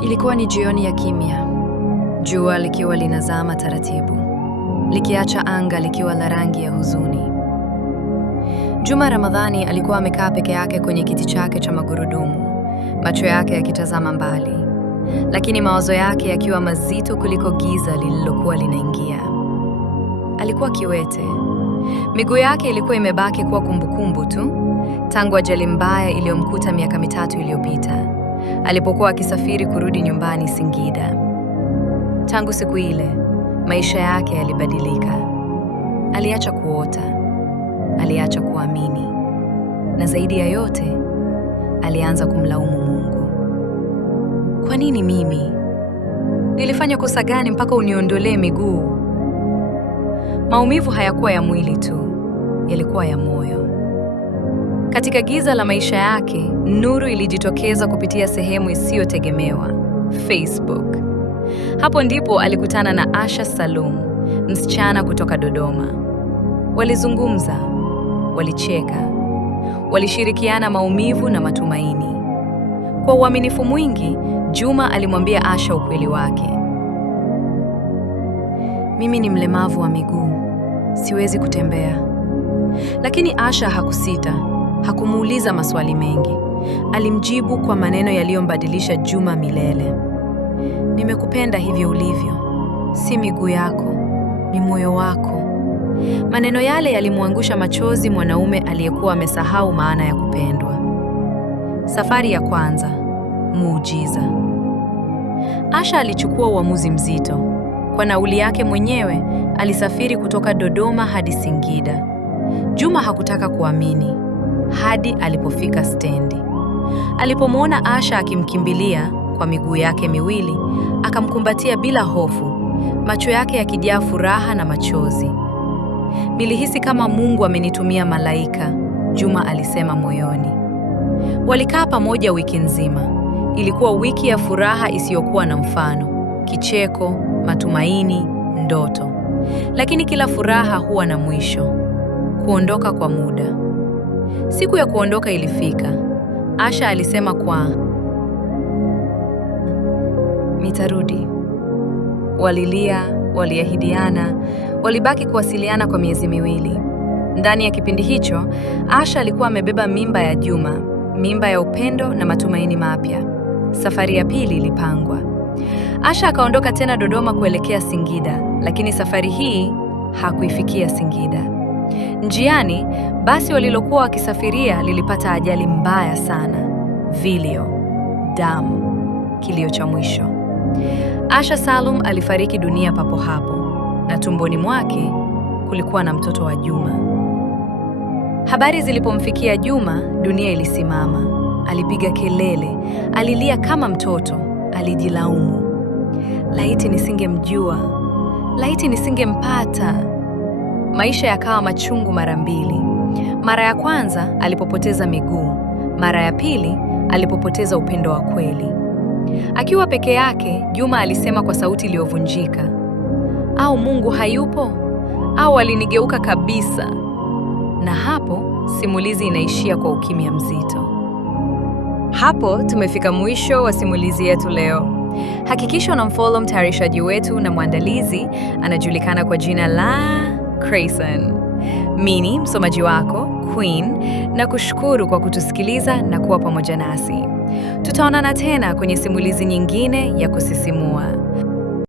Ilikuwa ni jioni ya kimya, jua likiwa linazama taratibu, likiacha anga likiwa la rangi ya huzuni. Juma Ramadhani alikuwa amekaa peke yake kwenye kiti chake cha magurudumu, macho yake yakitazama mbali, lakini mawazo yake yakiwa mazito kuliko giza lililokuwa linaingia. Alikuwa kiwete. Miguu yake ilikuwa imebaki kuwa kumbukumbu tu, tangu ajali mbaya iliyomkuta miaka 3 iliyopita, alipokuwa akisafiri kurudi nyumbani Singida. Tangu siku ile, maisha yake yalibadilika. Aliacha kuota, aliacha kuamini, na zaidi ya yote, alianza kumlaumu Mungu. Kwa nini mimi? Nilifanya kosa gani mpaka uniondolee miguu? Maumivu hayakuwa ya mwili tu, yalikuwa ya moyo. Katika giza la maisha yake, nuru ilijitokeza kupitia sehemu isiyotegemewa, Facebook. Hapo ndipo alikutana na Asha Salum, msichana kutoka Dodoma. Walizungumza, walicheka, walishirikiana maumivu na matumaini. Kwa uaminifu mwingi, Juma alimwambia Asha ukweli wake. Mimi ni mlemavu wa miguu, siwezi kutembea. Lakini Asha hakusita, hakumuuliza maswali mengi. Alimjibu kwa maneno yaliyombadilisha Juma milele. Nimekupenda hivyo ulivyo, si miguu yako, ni moyo wako. Maneno yale yalimwangusha machozi mwanaume aliyekuwa amesahau maana ya kupendwa. Safari ya kwanza, muujiza. Asha alichukua uamuzi mzito. Kwa nauli yake mwenyewe, alisafiri kutoka Dodoma hadi Singida. Juma hakutaka kuamini, hadi alipofika stendi. Alipomwona Asha akimkimbilia kwa miguu yake miwili, akamkumbatia bila hofu, macho yake yakijaa furaha na machozi. Nilihisi kama Mungu amenitumia malaika, Juma alisema moyoni. Walikaa pamoja wiki nzima. Ilikuwa wiki ya furaha isiyokuwa na mfano, kicheko, matumaini, ndoto. Lakini kila furaha huwa na mwisho, kuondoka kwa muda. Siku ya kuondoka ilifika. Asha alisema nitarudi. Walilia, waliahidiana, walibaki kuwasiliana kwa miezi 2. Ndani ya kipindi hicho, Asha alikuwa amebeba mimba ya Juma, mimba ya upendo na matumaini mapya. Safari ya pili ilipangwa. Asha akaondoka tena Dodoma kuelekea Singida, lakini safari hii hakuifikia Singida. Njiani, basi walilokuwa wakisafiria lilipata ajali mbaya sana. Vilio, damu, kilio cha mwisho. Asha Salum alifariki dunia papo hapo, na tumboni mwake kulikuwa na mtoto wa Juma. Habari zilipomfikia Juma, dunia ilisimama. Alipiga kelele, alilia kama mtoto, alijilaumu. Laiti nisingemjua, laiti nisingempata. Maisha yakawa machungu mara 2. Mara ya kwanza alipopoteza miguu, mara ya pili alipopoteza upendo wa kweli. Akiwa peke yake, Juma alisema kwa sauti iliyovunjika, au Mungu hayupo, au alinigeuka kabisa. Na hapo simulizi inaishia kwa ukimya mzito. Hapo tumefika mwisho wa simulizi yetu leo. Hakikisha unamfollow mtayarishaji wetu na mwandalizi, anajulikana kwa jina la Crayson. Mimi msomaji wako Queen, na kushukuru kwa kutusikiliza na kuwa pamoja nasi. Tutaonana tena kwenye simulizi nyingine ya kusisimua.